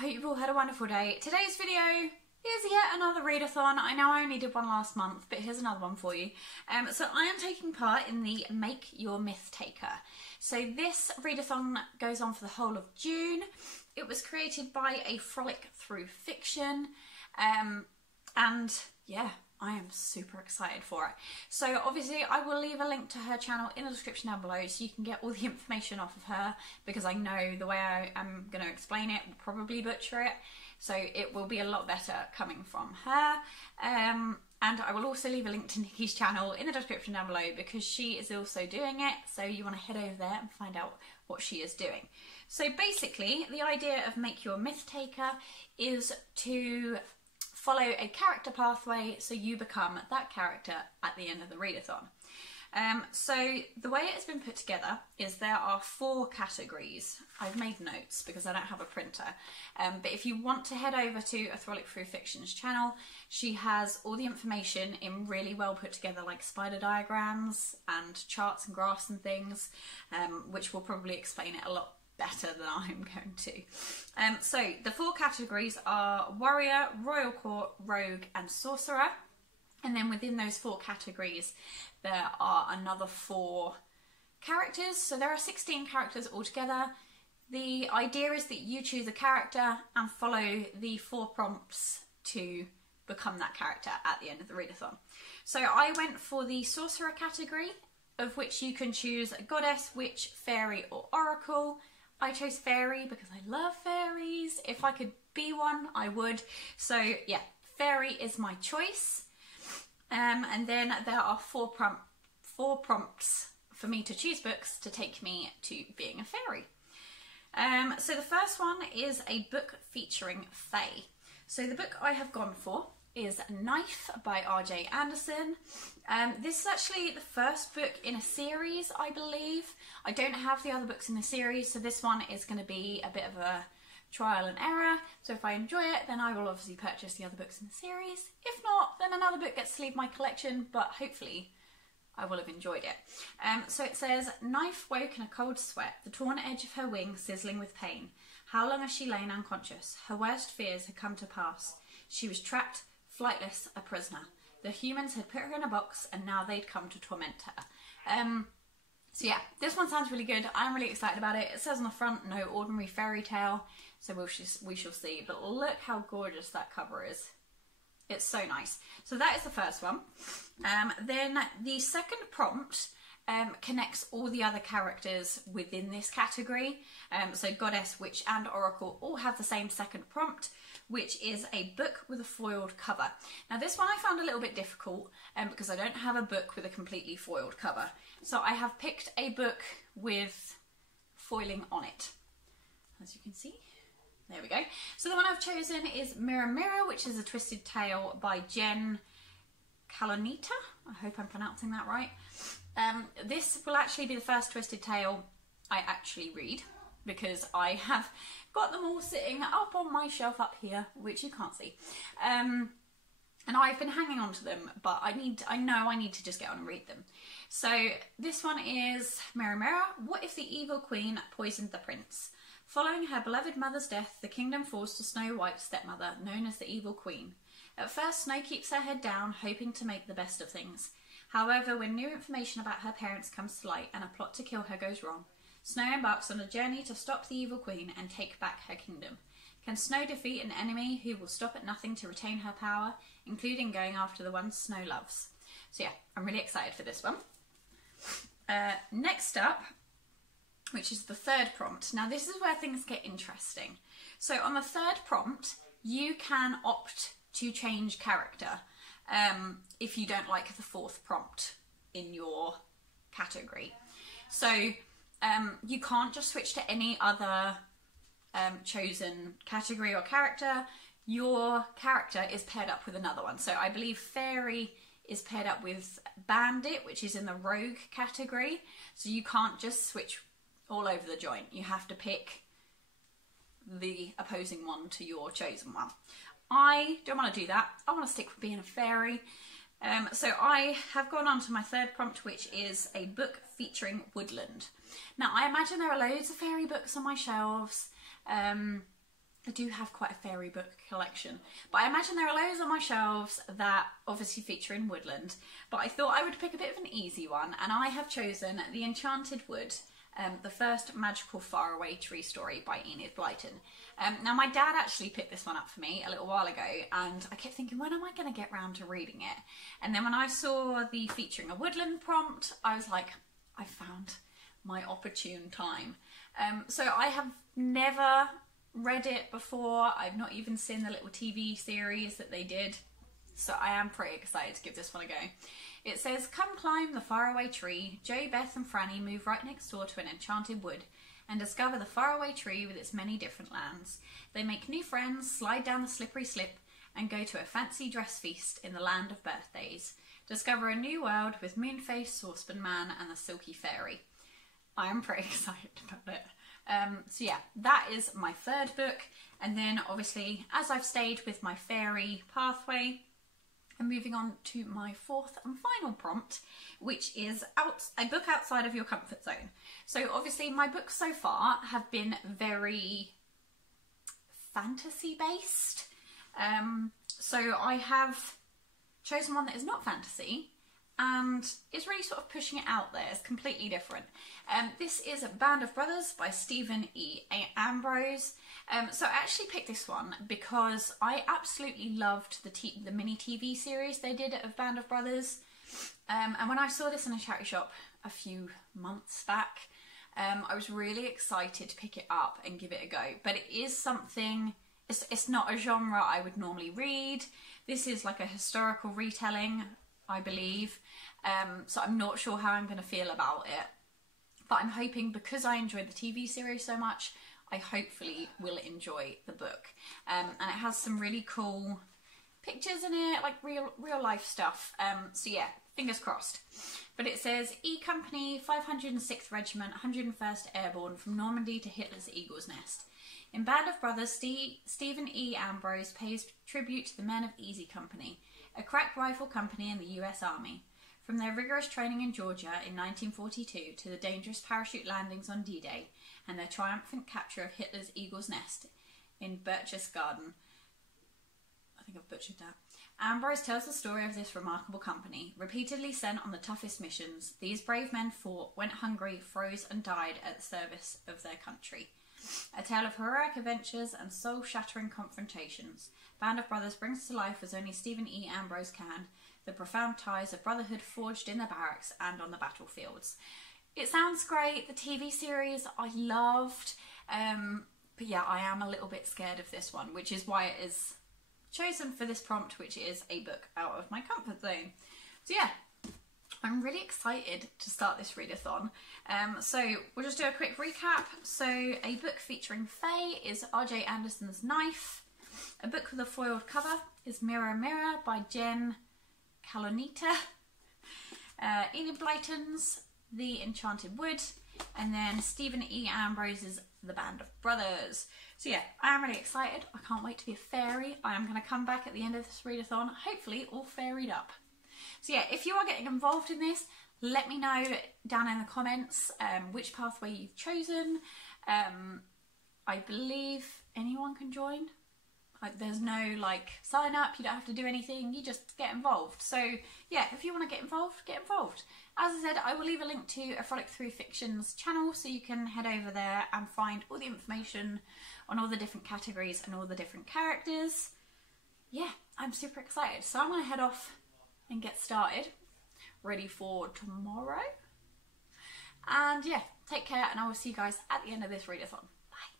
I hope you've all had a wonderful day. Today's video is yet another readathon. I know I only did one last month, but here's another one for you. So I am taking part in the Make Your Myth Taker. So this readathon goes on for the whole of June. It was created by a Frolic through fiction, and yeah, I am super excited for it. So obviously I will leave a link to her channel in the description down below so you can get all the information off of her, because I know the way I am going to explain it will probably butcher it. So it will be a lot better coming from her. And I will also leave a link to Nikki's channel in the description down below, because she is also doing it. So you want to head over there and find out what she is doing. So basically the idea of Make Your Myth Taker is to follow a character pathway so you become that character at the end of the readathon. So the way it has been put together is there are 4 categories. I've made notes because I don't have a printer, but if you want to head over to a Frolic Through Fiction's channel, she has all the information in really well put together, like spider diagrams and charts and graphs and things, which will probably explain it a lot better than I'm going to. So the 4 categories are Warrior, Royal Court, Rogue and Sorcerer. And then within those 4 categories there are another 4 characters. So there are 16 characters altogether. The idea is that you choose a character and follow the 4 prompts to become that character at the end of the readathon. So I went for the Sorcerer category, of which you can choose a Goddess, Witch, Fairy or Oracle. I chose Fairy because I love fairies. If I could be one, I would. So yeah, Fairy is my choice. And then there are 4 prompts for me to choose books to take me to being a fairy. So the first one is a book featuring Fae. So the book I have gone for is Knife by R.J. Anderson. This is actually the first book in a series, I believe. I don't have the other books in the series, so this one is going to be a bit of a trial and error. So if I enjoy it, then I will obviously purchase the other books in the series. If not, then another book gets to leave my collection, but hopefully I will have enjoyed it. So it says, Knife woke in a cold sweat, the torn edge of her wing sizzling with pain. How long has she lain unconscious? Her worst fears had come to pass. She was trapped, flightless, a prisoner. The humans had put her in a box and now they'd come to torment her. So yeah, this one sounds really good. I'm really excited about it. It says on the front, no ordinary fairy tale, so we shall see. But look how gorgeous that cover is. It's so nice. So that is the first one. Then the second prompt connects all the other characters within this category. So Goddess, Witch and Oracle all have the same second prompt, which is a book with a foiled cover. Now this one I found a little bit difficult because I don't have a book with a completely foiled cover. So I have picked a book with foiling on it, as you can see. There we go. So the one I've chosen is Mirror Mirror, which is a twisted tale by Jen Kalanita. I hope I'm pronouncing that right. This will actually be the first twisted tale I actually read, because I have got them all sitting up on my shelf up here, which you can't see. And I've been hanging on to them, but I know I need to just get on and read them. So this one is Mirror Mirror. What if the evil queen poisoned the prince? Following her beloved mother's death, the kingdom falls to Snow White's stepmother, known as the evil queen. At first, Snow keeps her head down, hoping to make the best of things. However, when new information about her parents comes to light and a plot to kill her goes wrong, Snow embarks on a journey to stop the evil queen and take back her kingdom. Can Snow defeat an enemy who will stop at nothing to retain her power, including going after the ones Snow loves? So yeah, I'm really excited for this one. Next up, which is the third prompt. Now this is where things get interesting. So on the third prompt, you can opt to change character if you don't like the 4th prompt in your category. So you can't just switch to any other chosen category or character. Your character is paired up with another one. So I believe Fairy is paired up with Bandit, which is in the Rogue category. So you can't just switch all over the joint. You have to pick the opposing one to your chosen one. I don't want to do that. I want to stick with being a fairy. So I have gone on to my third prompt, which is a book featuring woodland. Now I imagine there are loads of fairy books on my shelves. I do have quite a fairy book collection, but I imagine there are loads on my shelves that obviously feature in woodland, but I thought I would pick a bit of an easy one, and I have chosen The Enchanted Wood, the first magical faraway tree story by Enid Blyton. Now my dad actually picked this one up for me a little while ago, and I kept thinking, when am I going to get round to reading it? And then when I saw the featuring a woodland prompt, I was like, I found my opportune time. So I have never read it before. I've not even seen the little TV series that they did, so I am pretty excited to give this one a go. It says, come climb the faraway tree. Joe, Beth and Franny move right next door to an enchanted wood and discover the faraway tree with its many different lands. They make new friends, slide down the slippery slip and go to a fancy dress feast in the land of birthdays. Discover a new world with Moonface, Saucepan Man and the Silky Fairy. I am pretty excited about it. So yeah, that is my third book, and then obviously, as I've stayed with my Faerie Pathway, I'm moving on to my fourth and final prompt, which is a book outside of your comfort zone. So obviously my books so far have been very fantasy based, so I have chosen one that is not fantasy, and it's really sort of pushing it out there. It's completely different. This is Band of Brothers by Stephen E. Ambrose. So I actually picked this one because I absolutely loved the mini TV series they did of Band of Brothers. And when I saw this in a charity shop a few months back, I was really excited to pick it up and give it a go. But it is something, it's not a genre I would normally read. This is like a historical retelling, I believe, so I'm not sure how I'm going to feel about it, but I'm hoping, because I enjoyed the TV series so much, I hopefully will enjoy the book. And it has some really cool pictures in it, like real life stuff, so yeah, fingers crossed. But it says, E Company, 506th Regiment, 101st Airborne, from Normandy to Hitler's Eagle's Nest. In Band of Brothers, Stephen E. Ambrose pays tribute to the men of Easy Company, a crack rifle company in the US Army. From their rigorous training in Georgia in 1942 to the dangerous parachute landings on D-Day and their triumphant capture of Hitler's Eagle's Nest in Berchtesgaden. I think I've butchered that. Ambrose tells the story of this remarkable company. Repeatedly sent on the toughest missions, these brave men fought, went hungry, froze and died at the service of their country. A tale of heroic adventures and soul-shattering confrontations. Band of Brothers brings to life, as only Stephen E. Ambrose can, the profound ties of brotherhood forged in the barracks and on the battlefields. It sounds great. The TV series I loved, but yeah, I am a little bit scared of this one, which is why it is chosen for this prompt, which is a book out of my comfort zone. So yeah, I'm really excited to start this readathon. So we'll just do a quick recap. So a book featuring Fae is R.J. Anderson's Knife. A book with a foiled cover is Mirror Mirror by Jen Calonita. Enid Blyton's The Enchanted Wood, and then Stephen E. Ambrose's The Band of Brothers. So yeah, I am really excited. I can't wait to be a fairy. I am going to come back at the end of this readathon, hopefully all fairied up. So yeah, if you are getting involved in this, let me know down in the comments which pathway you've chosen. I believe anyone can join. Like, there's no like sign up, you don't have to do anything, you just get involved. So yeah, if you want to get involved, get involved. As I said, I will leave a link to a Frolic Through Fictions channel, so you can head over there and find all the information on all the different categories and all the different characters. Yeah, I'm super excited. So I'm going to head off and get started, ready for tomorrow. And yeah, take care, and I will see you guys at the end of this readathon. Bye.